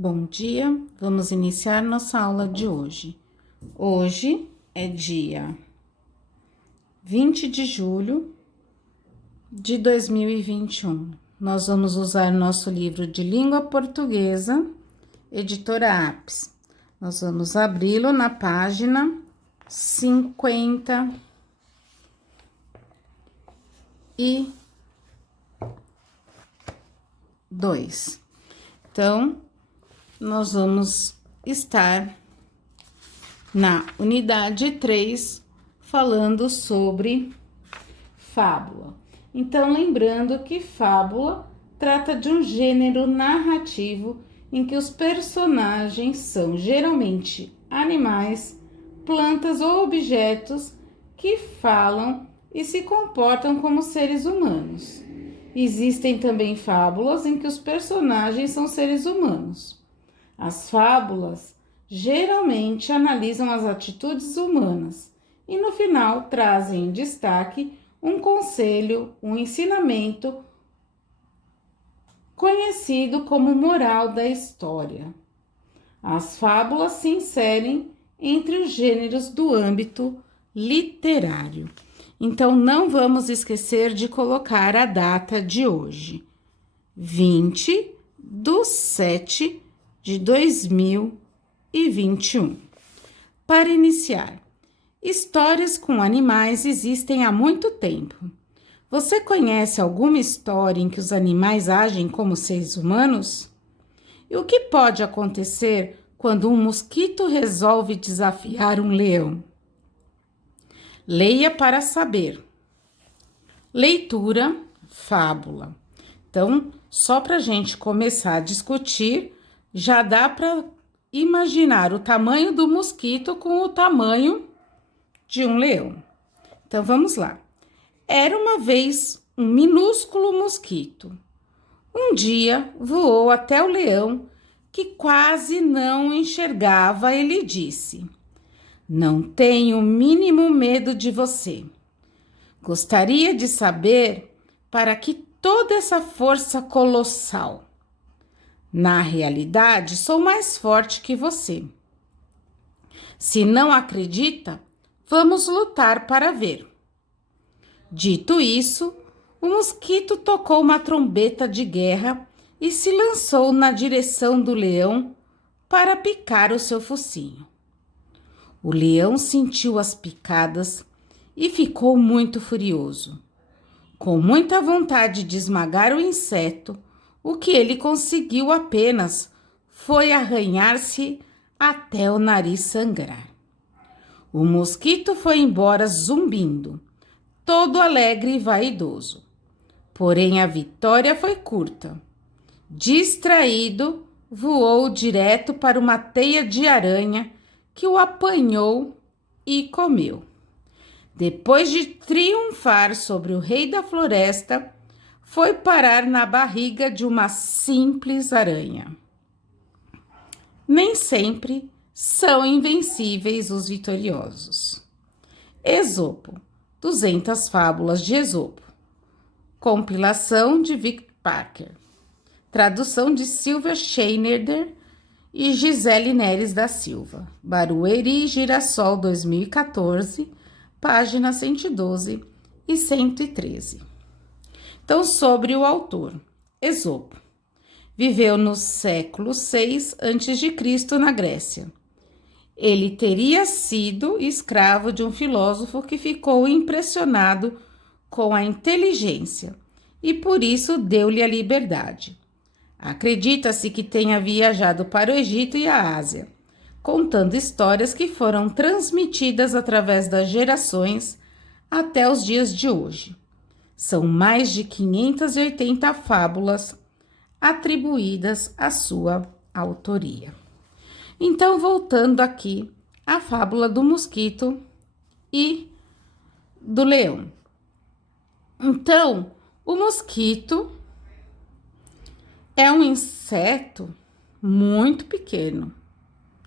Bom dia, vamos iniciar nossa aula de hoje. Hoje é dia 20 de julho de 2021. Nós vamos usar nosso livro de língua portuguesa, editora Apps. Nós vamos abri-lo na página 52. Então, nós vamos estar na unidade 3, falando sobre fábula. Então, lembrando que fábula trata de um gênero narrativo em que os personagens são geralmente animais, plantas ou objetos que falam e se comportam como seres humanos. Existem também fábulas em que os personagens são seres humanos. As fábulas geralmente analisam as atitudes humanas e no final trazem em destaque um conselho, um ensinamento conhecido como moral da história. As fábulas se inserem entre os gêneros do âmbito literário. Então, não vamos esquecer de colocar a data de hoje, 20/7/2021. Para iniciar, histórias com animais existem há muito tempo. Você conhece alguma história em que os animais agem como seres humanos? E o que pode acontecer quando um mosquito resolve desafiar um leão? Leia para saber. Leitura, fábula. Então, só para a gente começar a discutir, já dá para imaginar o tamanho do mosquito com o tamanho de um leão. Então, vamos lá. Era uma vez um minúsculo mosquito. Um dia voou até o leão, que quase não enxergava, e lhe disse: "Não tenho o mínimo medo de você. Gostaria de saber para que toda essa força colossal. Na realidade, sou mais forte que você. Se não acredita, vamos lutar para ver." Dito isso, o mosquito tocou uma trombeta de guerra e se lançou na direção do leão para picar o seu focinho. O leão sentiu as picadas e ficou muito furioso. Com muita vontade de esmagar o inseto, o que ele conseguiu apenas foi arranhar-se até o nariz sangrar. O mosquito foi embora zumbindo, todo alegre e vaidoso. Porém, a vitória foi curta. Distraído, voou direto para uma teia de aranha que o apanhou e comeu. Depois de triunfar sobre o rei da floresta, foi parar na barriga de uma simples aranha. Nem sempre são invencíveis os vitoriosos. Esopo, 200 fábulas de Esopo. Compilação de Victor Parker. Tradução de Silvia Schneider e Gisele Neres da Silva. Barueri e Girassol, 2014, páginas 112 e 113. Então, sobre o autor. Esopo. Viveu no século VI a.C. na Grécia. Ele teria sido escravo de um filósofo que ficou impressionado com a inteligência e por isso deu-lhe a liberdade. Acredita-se que tenha viajado para o Egito e a Ásia, contando histórias que foram transmitidas através das gerações até os dias de hoje. São mais de 580 fábulas atribuídas à sua autoria. Então, voltando aqui à fábula do mosquito e do leão. Então, o mosquito é um inseto muito pequeno,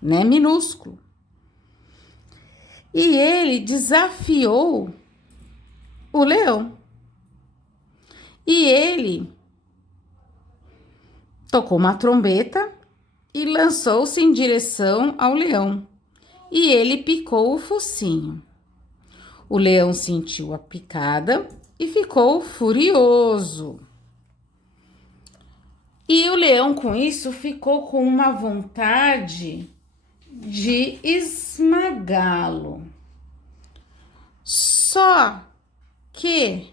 né? Minúsculo. E ele desafiou o leão. E ele tocou uma trombeta e lançou-se em direção ao leão, e ele picou o focinho. O leão sentiu a picada e ficou furioso. E o leão, com isso, ficou com uma vontade de esmagá-lo. Só que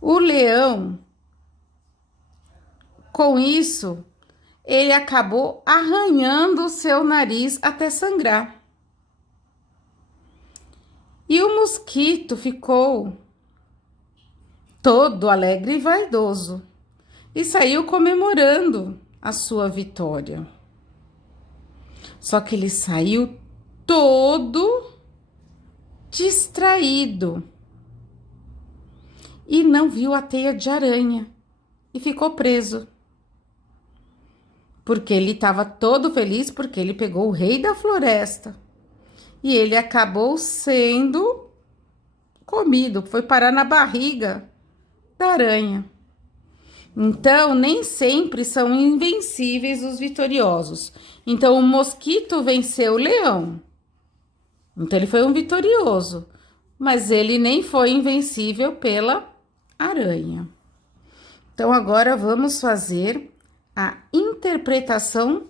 o leão, com isso, ele acabou arranhando o seu nariz até sangrar. E o mosquito ficou todo alegre e vaidoso e saiu comemorando a sua vitória. Só que ele saiu todo distraído e não viu a teia de aranha e ficou preso. Porque ele estava todo feliz porque ele pegou o rei da floresta. E ele acabou sendo comido, foi parar na barriga da aranha. Então, nem sempre são invencíveis os vitoriosos. Então, o mosquito venceu o leão. Então, ele foi um vitorioso, mas ele nem foi invencível pela aranha. Então, agora vamos fazer a interpretação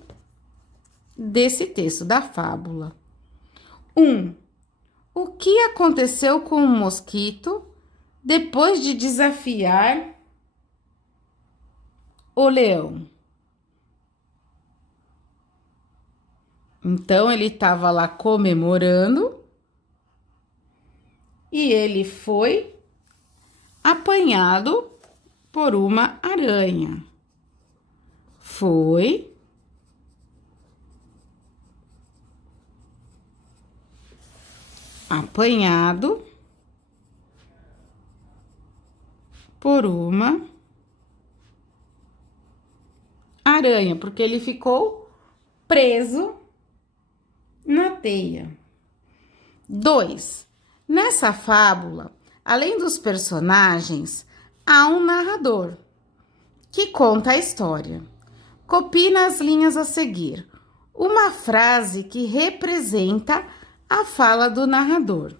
desse texto, da fábula. 1. O que aconteceu com o mosquito depois de desafiar o leão? Então, ele estava lá comemorando e ele foi apanhado por uma aranha. Foi apanhado por uma aranha, porque ele ficou preso na teia. 2. Nessa fábula, além dos personagens, há um narrador que conta a história. Copie nas linhas a seguir uma frase que representa a fala do narrador.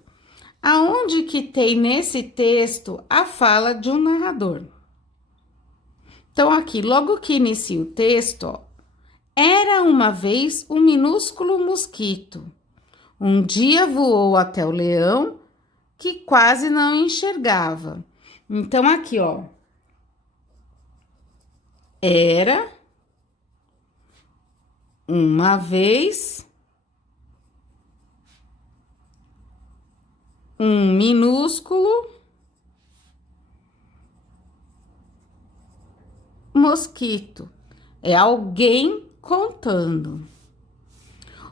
Aonde que tem nesse texto a fala de um narrador? Então, aqui, logo que inicia o texto, ó, era uma vez um minúsculo mosquito. Um dia voou até o leão, que quase não enxergava. Então, aqui, ó, era uma vez um minúsculo mosquito. É alguém contando.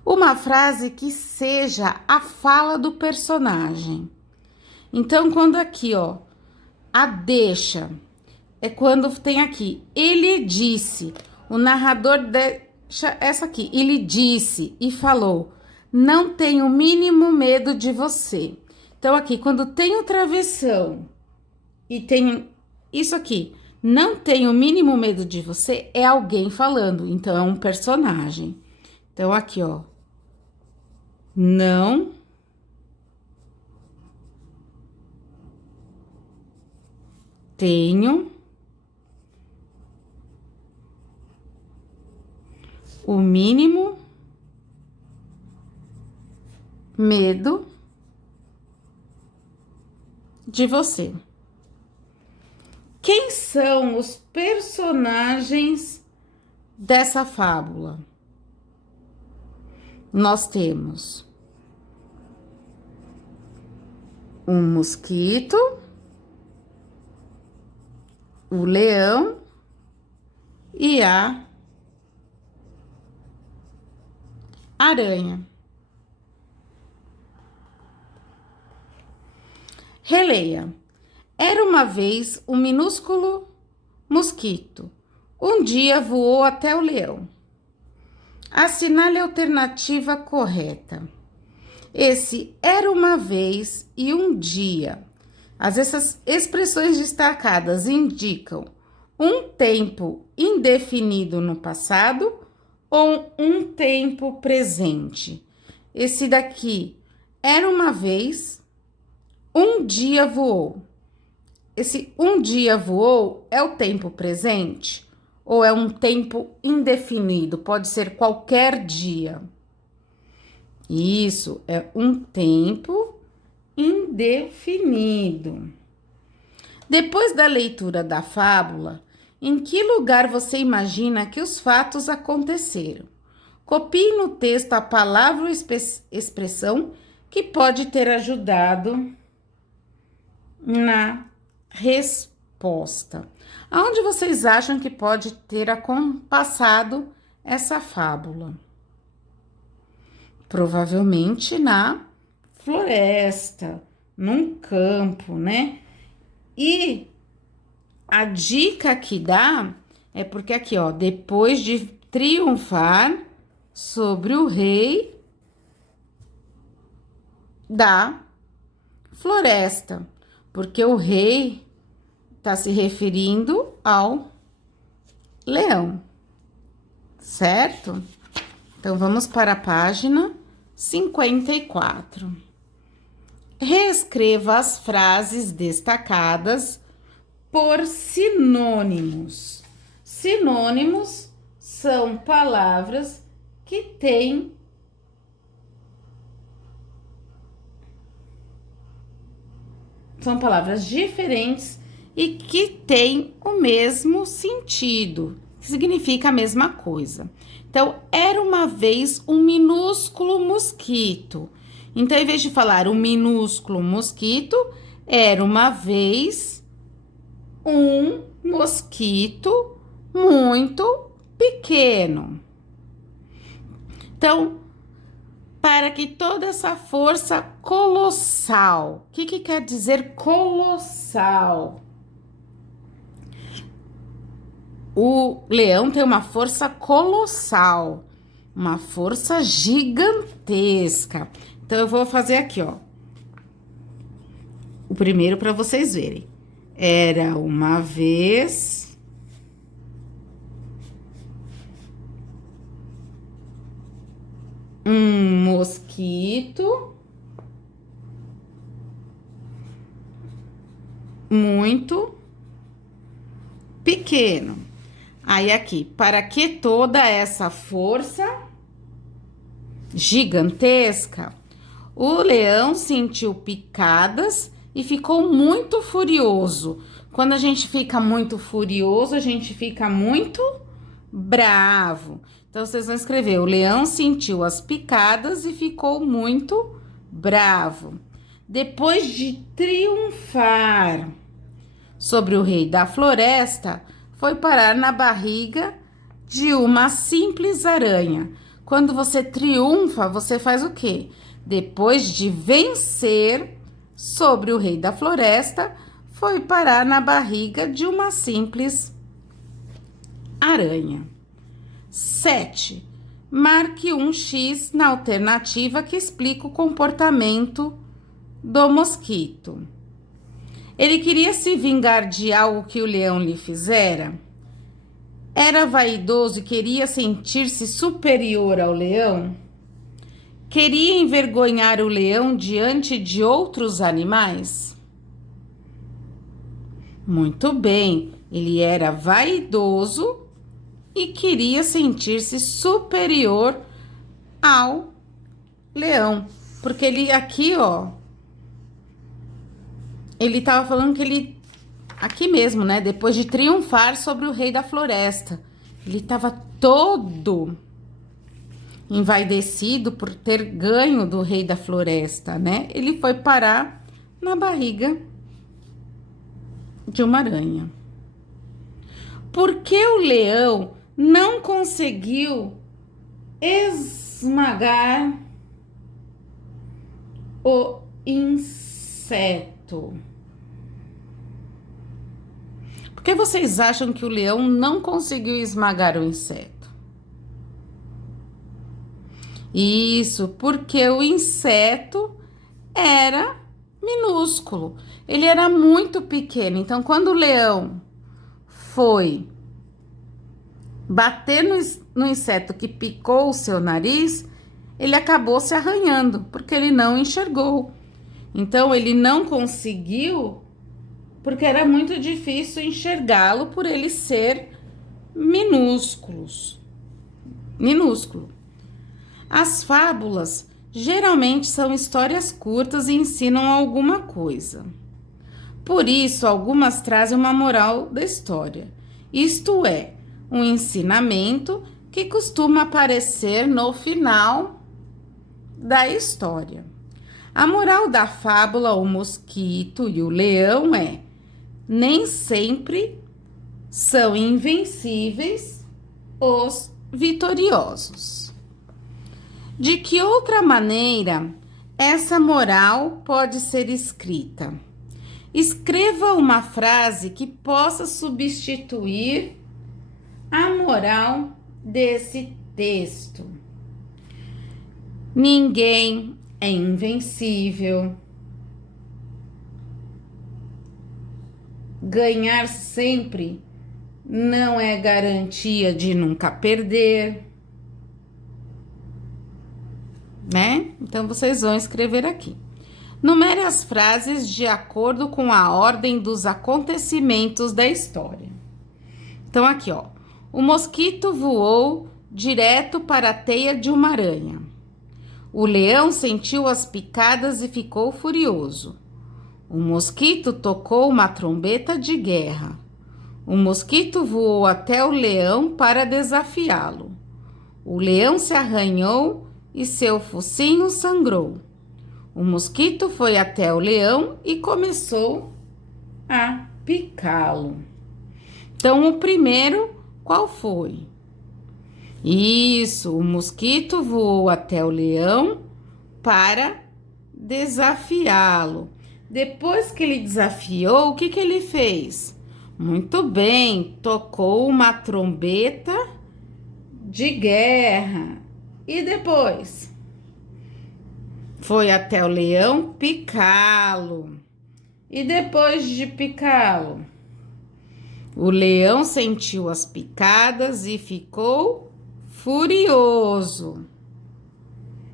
Uma frase que seja a fala do personagem. Então, quando aqui, ó, a deixa, é quando tem aqui, ele disse, o narrador deixa essa aqui, ele disse e falou, não tenho o mínimo medo de você. Então, aqui, quando tem o travessão e tem isso aqui, não tenho o mínimo medo de você, é alguém falando, então é um personagem. Então, aqui, ó, não tenho o mínimo medo de você. Quem são os personagens dessa fábula? Nós temos um mosquito, o leão e a aranha. Releia. Era uma vez um minúsculo mosquito. Um dia voou até o leão. Assinale a alternativa correta. Esse era uma vez e um dia. Essas expressões destacadas indicam um tempo indefinido no passado ou um tempo presente? Esse daqui, era uma vez, um dia voou. Esse um dia voou é o tempo presente ou é um tempo indefinido? Pode ser qualquer dia. Isso, é um tempo indefinido. Depois da leitura da fábula, em que lugar você imagina que os fatos aconteceram? Copie no texto a palavra ou expressão que pode ter ajudado na resposta. Aonde vocês acham que pode ter passado essa fábula? Provavelmente na floresta, num campo, né? E a dica que dá é porque aqui, ó, depois de triunfar sobre o rei da floresta, porque o rei está se referindo ao leão, certo? Então, vamos para a página 54. Reescreva as frases destacadas por sinônimos. Sinônimos são palavras que têm são palavras diferentes e que têm o mesmo sentido, que significa a mesma coisa. Então, era uma vez um minúsculo mosquito. Então, em vez de falar um minúsculo mosquito, era uma vez um mosquito muito pequeno. Então, para que toda essa força colossal, o que quer dizer colossal? O leão tem uma força colossal, uma força gigantesca. Então, eu vou fazer aqui, ó, o primeiro para vocês verem. Era uma vez um mosquito muito pequeno. Aí, aqui, para que toda essa força gigantesca, o leão sentiu picadas e ficou muito furioso. Quando a gente fica muito furioso, a gente fica muito bravo. Então, vocês vão escrever: o leão sentiu as picadas e ficou muito bravo. Depois de triunfar sobre o rei da floresta, foi parar na barriga de uma simples aranha. Quando você triunfa, você faz o quê? Depois de vencer sobre o rei da floresta, foi parar na barriga de uma simples aranha. 7. Marque um X na alternativa que explica o comportamento do mosquito. Ele queria se vingar de algo que o leão lhe fizera? Era vaidoso e queria sentir-se superior ao leão? Queria envergonhar o leão diante de outros animais? Muito bem, ele era vaidoso e queria sentir-se superior ao leão. Porque ele aqui, ó, ele tava falando que ele, aqui mesmo, né? Depois de triunfar sobre o rei da floresta, ele tava todo envaidecido por ter ganho do rei da floresta, né? Ele foi parar na barriga de uma aranha. Por que o leão não conseguiu esmagar o inseto? Por que vocês acham que o leão não conseguiu esmagar o inseto? Isso, porque o inseto era minúsculo. Ele era muito pequeno. Então, quando o leão foi bater no inseto que picou o seu nariz, ele acabou se arranhando, porque ele não enxergou. Então, ele não conseguiu, porque era muito difícil enxergá-lo por ele ser minúsculo. As fábulas geralmente são histórias curtas e ensinam alguma coisa. Por isso, algumas trazem uma moral da história, isto é, um ensinamento que costuma aparecer no final da história. A moral da fábula, o mosquito e o leão é: nem sempre são invencíveis os vitoriosos. De que outra maneira essa moral pode ser escrita? Escreva uma frase que possa substituir a moral desse texto. Ninguém é invencível. Ganhar sempre não é garantia de nunca perder, né? Então, vocês vão escrever aqui. Numere as frases de acordo com a ordem dos acontecimentos da história. Então, aqui, ó. O mosquito voou direto para a teia de uma aranha. O leão sentiu as picadas e ficou furioso. O mosquito tocou uma trombeta de guerra. O mosquito voou até o leão para desafiá-lo. O leão se arranhou e seu focinho sangrou. O mosquito foi até o leão e começou a picá-lo. Então, o primeiro, qual foi? Isso, o mosquito voou até o leão para desafiá-lo. Depois que ele desafiou, o que ele fez? Muito bem, tocou uma trombeta de guerra. E depois? Foi até o leão picá-lo. E depois de picá-lo? O leão sentiu as picadas e ficou furioso.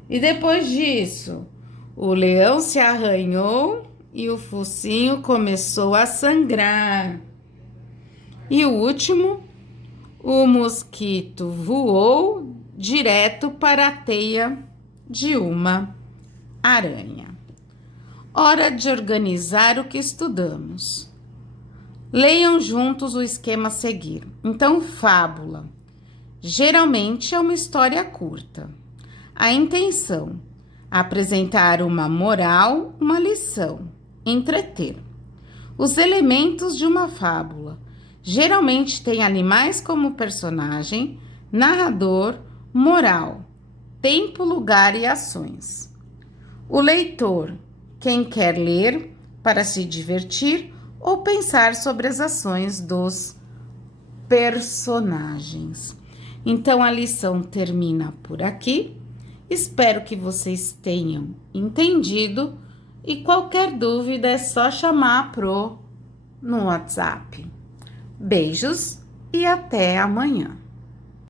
E depois disso, o leão se arranhou e o focinho começou a sangrar. E o último, o mosquito voou direto para a teia de uma aranha. Hora de organizar o que estudamos. Leiam juntos o esquema a seguir. Então, fábula. Geralmente é uma história curta. A intenção: apresentar uma moral, uma lição, entreter. Os elementos de uma fábula geralmente têm animais como personagem, narrador, moral, tempo, lugar e ações. O leitor, quem quer ler para se divertir ou pensar sobre as ações dos personagens. Então, a lição termina por aqui. Espero que vocês tenham entendido e qualquer dúvida é só chamar a Pro no WhatsApp. Beijos e até amanhã.